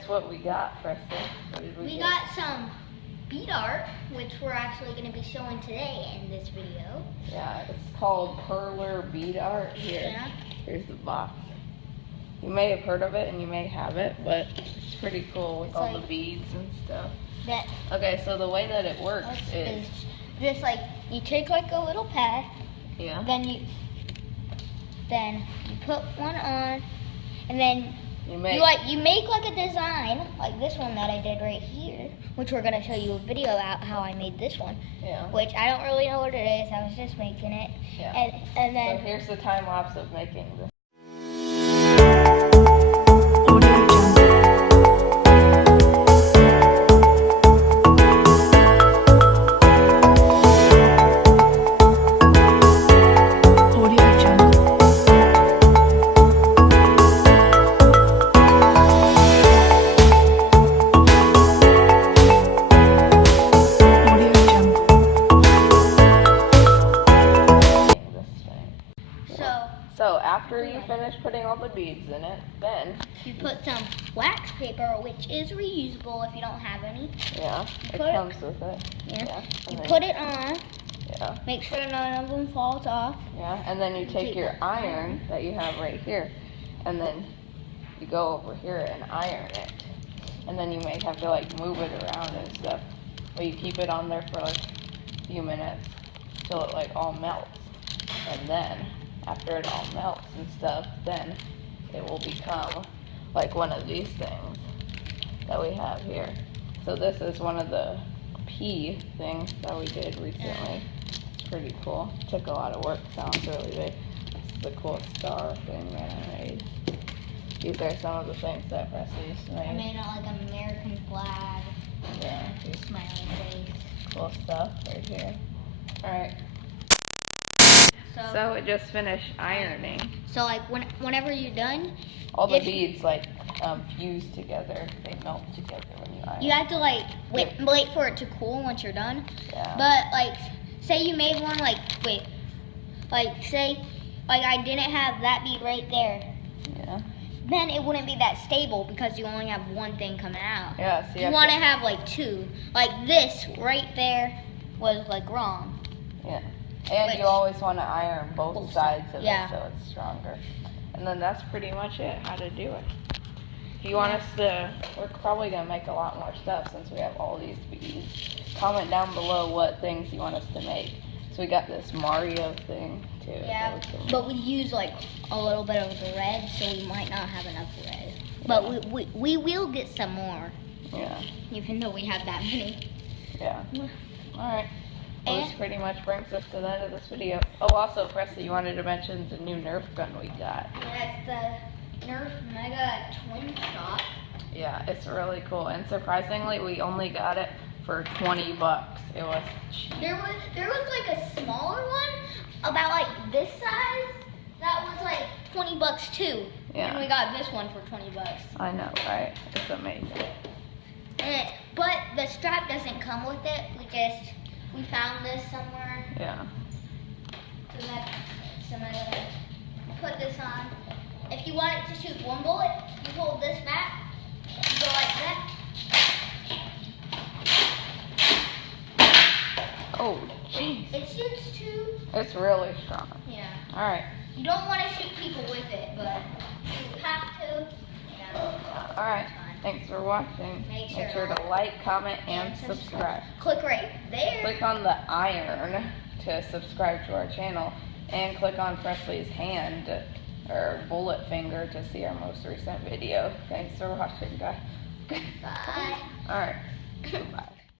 guess what we got, Preston? What did We get? got some bead art, which we're actually going to be showing today in this video. Yeah, it's called Perler Bead Art. Here, Yeah. Here's the box. You may have heard of it and you may have it, but it's pretty cool with It's all like the beads and stuff. That Okay, so the way that it works is, just like you take like a little pad, yeah, then you put one on, and then you make you make like a design like this one that I did right here, which we're gonna show you a video out how I made this one. yeah. Which I don't really know what it is. I was just making it. Yeah. And then So here's the time lapse of making this. So after you finish putting all the beads in it, then you put some wax paper, which is reusable if you don't have any. Yeah, it put comes with it. Yeah. You then- put it on. Yeah. Make sure none of them falls off. Yeah, and then you take your iron that you have right here, and then you go over here and iron it. And then you may have to like move it around and stuff. But you keep it on there for like a few minutes till it like all melts. And then after it all melts and stuff, then it will become like one of these things that we have here. So this is one of the pea things that we did recently. Pretty cool. Took a lot of work. Sounds really big. This is the cool star thing that I made. These are some of the things that Presley used to I make. made it like an American flag. Yeah. Smiley face. Cool stuff right here. Alright. So So it just finished ironing. like whenever you're done, All the if- beads like fuse together. They melt together when you iron. you have to like wait for it to cool once you're done. Yeah. But like, say you made one say I didn't have that bead right there, Yeah. then it wouldn't be that stable because you only have one thing coming out. Yeah. So You want to have like two. Like this right there was like wrong. Yeah. And Which- you always want to iron both Both sides sides, of yeah. it so it's stronger. And then that's pretty much it, how to do it. If you want us to, we're probably going to make a lot more stuff since we have all these beads. Comment down below what things you want us to make. So we got this Mario thing too. Yeah, that we can but we use like a little bit of the red, so we might not have enough red. But we will get some more, Yeah. even though we have that many. Yeah. Alright. Well, this And- pretty much brings us to the end of this video. Oh, also, Presley, you wanted to mention the new Nerf gun we got. That's the Nerf Mega Twin Shot. Yeah, it's really cool. And surprisingly, we only got it for $20. It was cheap. There was like a smaller one, about like this size, that was like $20 too. Yeah. And we got this one for $20. I know, right? It's amazing. But the strap doesn't come with it. We found this somewhere. Yeah. So I'm gonna put this on. If you want it to shoot one bullet, you hold this back, you go like that. Oh, jeez. It shoots two. It's really strong. Yeah. All right. You don't want to shoot people with it, but you have to. Yeah. All right. Thanks for watching. Make Make sure sure to like, comment, and subscribe. Click right there. Click on the iron to subscribe to our channel, and click on Presley's hand or bullet finger to see our most recent video. Thanks for watching, guys. Bye. All right. Bye.